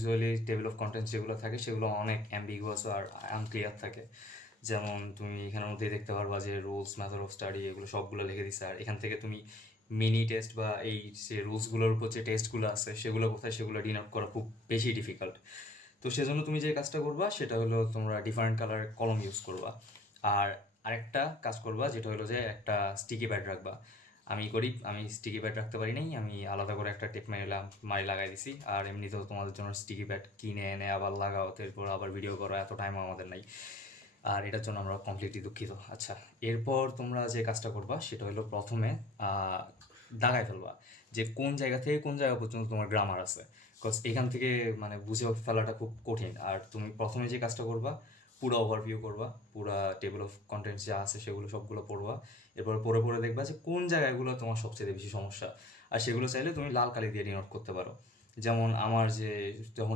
Usually table of contents যেগুলো থাকে সেগুলো অনেক অ্যাম্বিগুয়াস আর আনক্লিয়ার থাকে। যেমন তুমি এখানের মধ্যেই দেখতে পারবা যে রুলস, মেথড অফ স্টাডি এগুলো সবগুলো লিখে দিছে, আর এখান থেকে তুমি মিনি টেস্ট বা এই যে রুলসগুলোর উপর যে টেস্টগুলো আছে সেগুলো কোথায় সেগুলো ডিনোট করা খুব বেশি ডিফিকাল্ট। তো সেজন্য তুমি যে কাজটা করবা সেটা হলো তোমরা ডিফারেন্ট কালার কলম ইউজ করবা। আর আরেকটা কাজ করবা যেটা হলো যে একটা স্টিকি প্যাড রাখবা। আমি স্টিকি প্যাড রাখতে পারি নাই, আমি আলাদা করে একটা টেপ মারি লাগাই দিছি। আর এমনিতেও তোমাদের জন্য স্টিকি প্যাড কিনে এনে আবার লাগাও, এরপর আবার ভিডিও করো, এত টাইম আমাদের নাই। আর এটার জন্য আমরা কমপ্লিটলি দুঃখিত। আচ্ছা, এরপর তোমরা যে কাজটা করবা সেটা হলো প্রথমে দাগায় ফেলবা যে কোন জায়গা থেকে কোন জায়গা পর্যন্ত তোমার গ্রামার আছে। বিকজ এখান থেকে মানে বুঝে ফেলাটা খুব কঠিন। আর তুমি প্রথমে যে কাজটা করবা, পুরো ওভারভিউ করবা, পুরা টেবিল অফ কন্টেন্টস যা আছে সেগুলো সবগুলো পড়বা। এরপর পড়ে পড়ে দেখবা যে কোন জায়গাগুলো তোমার সবচেয়ে বেশি সমস্যা। আর সেগুলো চাইলে তুমি লাল কালি দিয়ে ডিনোট করতে পারো। যেমন আমার যে যখন